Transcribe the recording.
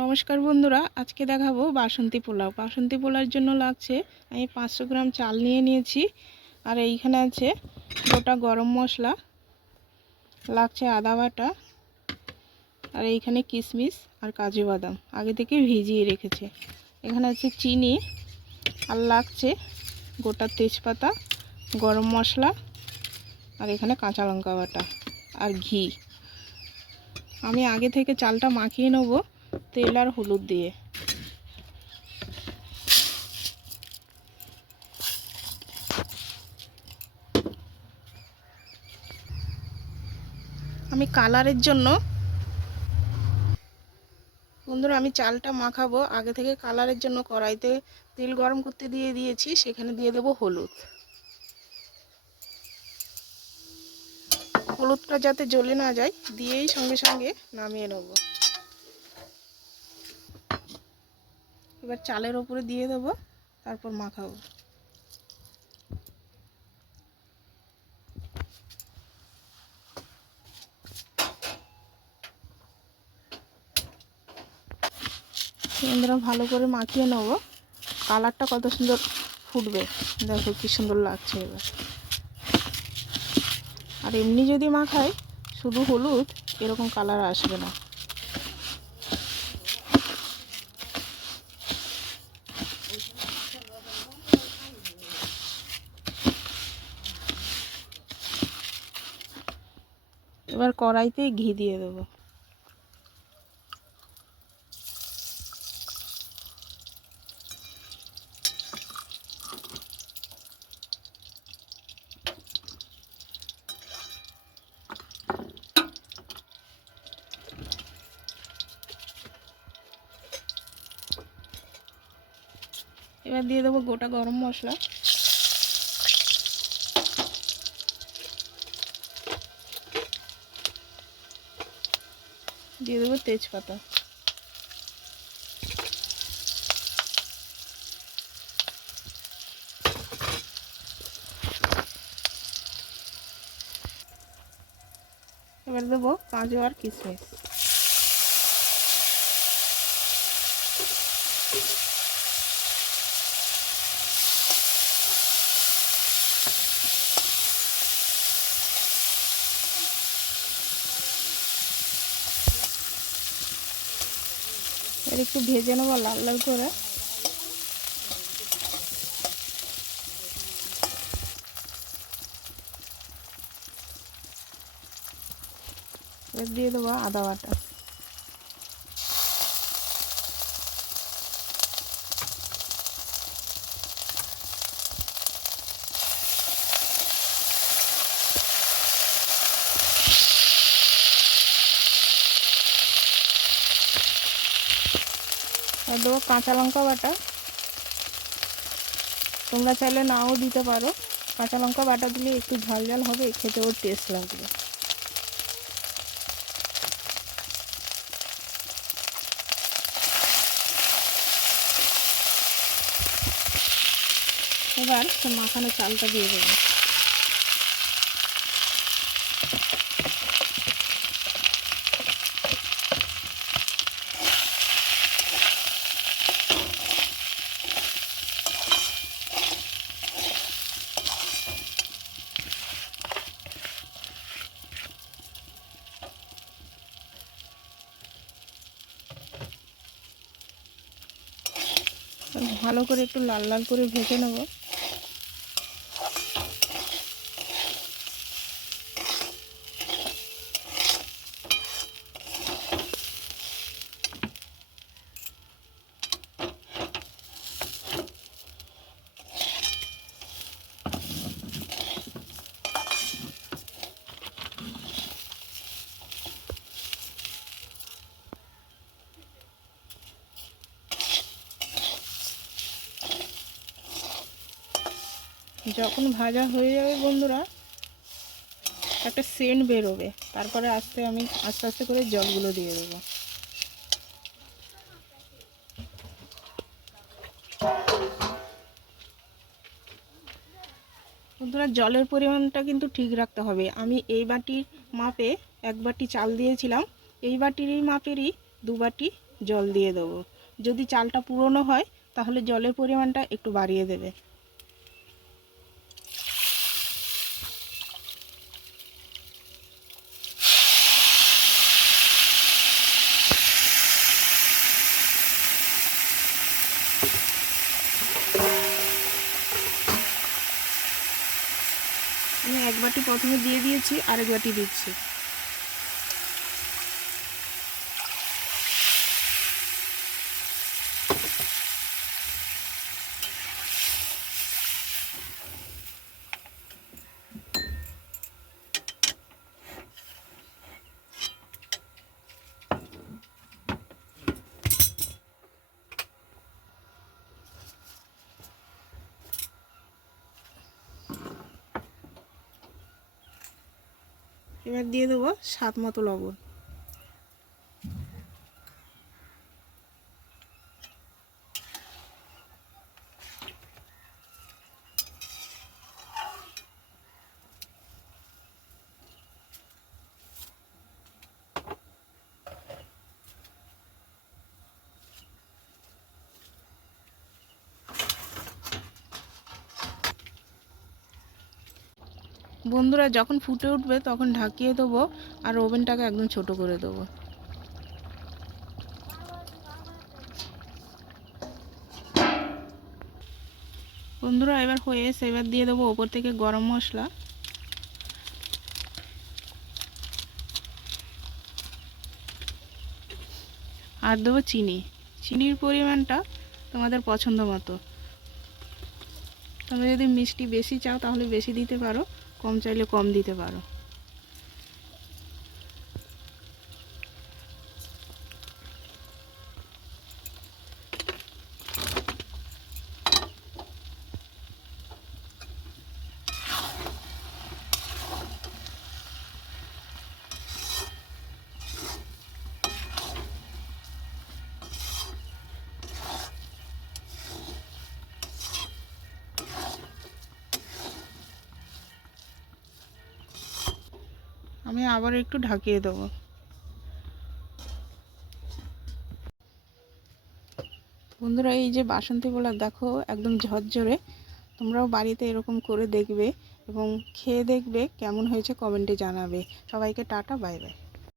নমস্কার বন্ধুরা, আজকে দেখাবো বাসন্তী পোলাও। বাসন্তী পোলাওর জন্য লাগছে আমি 500 গ্রাম চাল নিয়ে নিয়েছি, আর এইখানে আছে গোটা গরম মশলা, লাগছে আদা বাটা, আর এইখানে কিশমিশ আর কাজু বাদাম আগে থেকে ভিজিয়ে রেখেছে। এখানে আছে চিনি, আর লাগছে গোটা তেজপাতা, গরম মশলা, আর এখানে কাঁচা লঙ্কা বাটা আর ঘি। আমি আগে থেকে চালটা মাখিয়ে নেব তেল আর হলুদ দিয়ে। আমি কালারের জন্য বন্ধুরা আমি চালটা মাখাবো, আগে থেকে কালারের জন্য কড়াইতে তেল গরম করতে দিয়ে দিয়েছি, সেখানে দিয়ে দেব হলুদ। হলুদটা যাতে জ্বলে না যায় দিয়েই সঙ্গে সঙ্গে নামিয়ে নেব। এবার চালের ওপরে দিয়ে দেব, তারপর মাখাবো। বন্ধুরা ভালো করে মাখিয়ে নেব। কালারটা কত সুন্দর ফুটবে, দেখো কি সুন্দর লাগছে এবার। আর এমনি যদি মাখাই শুধু হলুদ, এরকম কালার আসবে না। এবার কড়াইতে ঘি দিয়ে দেবো। এবার দিয়ে দেবো গোটা গরম মশলা, দিয়ে দেবো তেজপাতা, এবার দেবো কাজু আর কিশমিশ। এর একটু ভেজে নেবো লাল লাল করে। এবার দিয়ে দেবো আদা বাটা, আর দেবো কাঁচা লঙ্কা বাটা। তোমরা চাইলে নাও দিতে পারো, কাঁচা লঙ্কা বাটা দিলে একটু ঝাল ঝাল হবে, খেতেও টেস্ট লাগবে। এবার মাখানো চালটা দিয়ে দেবো। ভালো করে একটু লাল লাল করে ভেজে নেব। যখন ভাজা হয়ে যাবে বন্ধুরা, একটা সেন্ট বেরোবে, তারপরে আস্তে আস্তে করে জলগুলো দিয়ে দেবো। বন্ধুরা জলের পরিমাণটা কিন্তু ঠিক রাখতে হবে। আমি এই বাটির মাপে 1 বাটি চাল দিয়েছিলাম, এই বাটির মাপেরই 2 বাটি জল দিয়ে দেবো। যদি চালটা পুরনো হয় তাহলে জলের পরিমাণটা একটু বাড়িয়ে দেবে। আমি এক বাটি প্রথমে দিয়ে দিয়েছি, আরেক বাটি দিচ্ছি। এবার দিয়ে দেবো স্বাদ মতো লবণ। বন্ধুরা, যখন ফুটে উঠবে তখন ঢাকিয়ে দেবো আর ওভেনটাকে একদম ছোট করে দেবো। বন্ধুরা, এবার হয়ে এসে এবার দিয়ে দেবো ওপর থেকে গরম মশলা আর দেবো চিনি। চিনির পরিমাণটা তোমাদের পছন্দ মতো। তোমরা যদি মিষ্টি বেশি চাও তাহলে বেশি দিতে পারো, কম চাইলে কম দিতে পারো। আমি আবার একটু ঢাকিয়ে দেবো। বন্ধুরা, এই যে বাসন্তী পোলাও দেখো একদম ঝরঝরে। তোমরাও বাড়িতে এরকম করে দেখবে এবং খেয়ে দেখবে কেমন হয়েছে, কমেন্টে জানাবে। সবাইকে টাটা, বাই বাই।